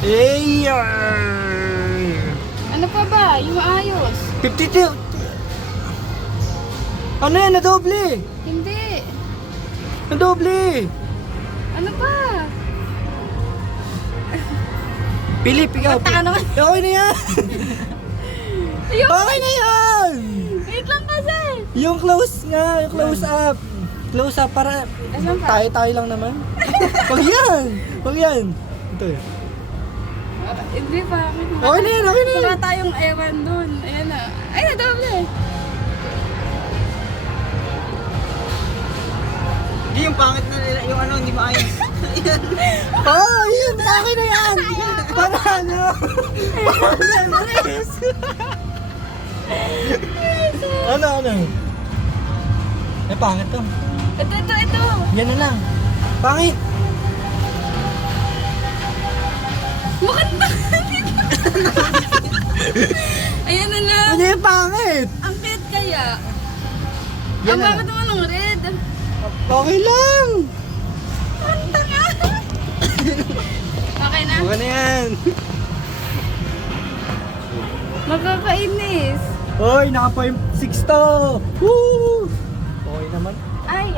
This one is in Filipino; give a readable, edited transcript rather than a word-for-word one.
Eh, Ano pa ba? Yung maayos. 52. Ano yan? Nadoble. Hindi. Nadoble. Ano pa? Pili, ikaw. Bata naman. Okay na yan. Ayun. Okay na yan. Wait lang kasi. Yung close nga, yung close up. Close up para Asan pa? tayo-tayo lang naman. Wag yan. Wag yan. Ito eh. Hindi pa. Okay na yan, okay na yan. Wala tayong ewan dun. Ayan na. Ay, nadoble. Hindi yung pangit na nila, yung ano, hindi maayos. Oh, yun. Okay na yan. Para ano? Ano? Eh, pangit to. Ito. Yan na lang. Pangit. Maganda. Ayan na lang. Ano yung pangit? Ang red kaya. Yan Ang na bakit lang. naman ang red? Okay lang. Ang tanga. Okay na? Okay na yan. Magkakainis. Hoy, naka 6 to. Woo! Okay naman. Ay,